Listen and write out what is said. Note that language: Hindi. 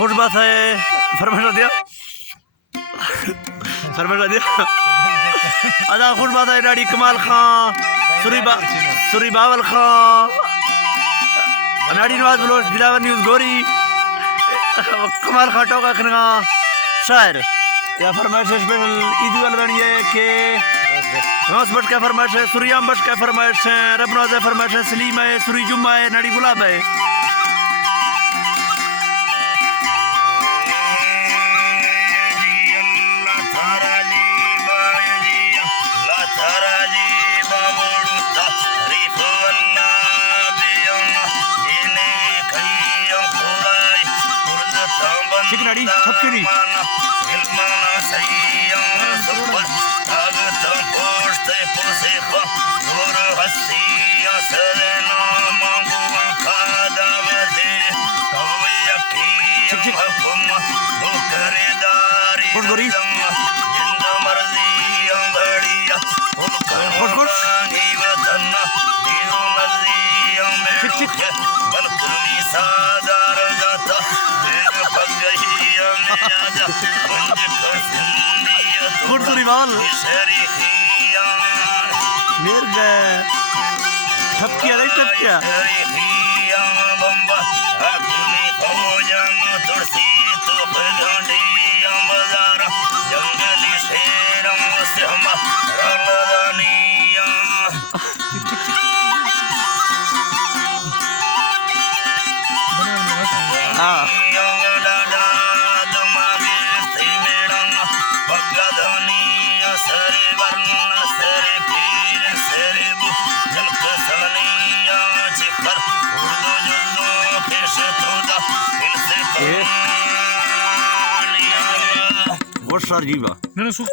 खुश बात है फरमाइश दिया फरमाइश दिया अदा खुश बात है डैडी कमाल खां सुरी बावल खां डैडी नवाज बलोच दिलावर न्यूज़ गोरी कमाल खां टोका खनगा शायर या फरमाइश स्पेशल ईद वाल बनी है कि गौस बट का फरमाइश है सुरियाम बट का फरमाइश है रबनाज है फरमाइश है सलीम है सुरी जुम्मा है नाड़ी गुलाब है चिकनाड़ी ठपकी ठपकिया नहीं ठपकिया बहुत सारी जीवा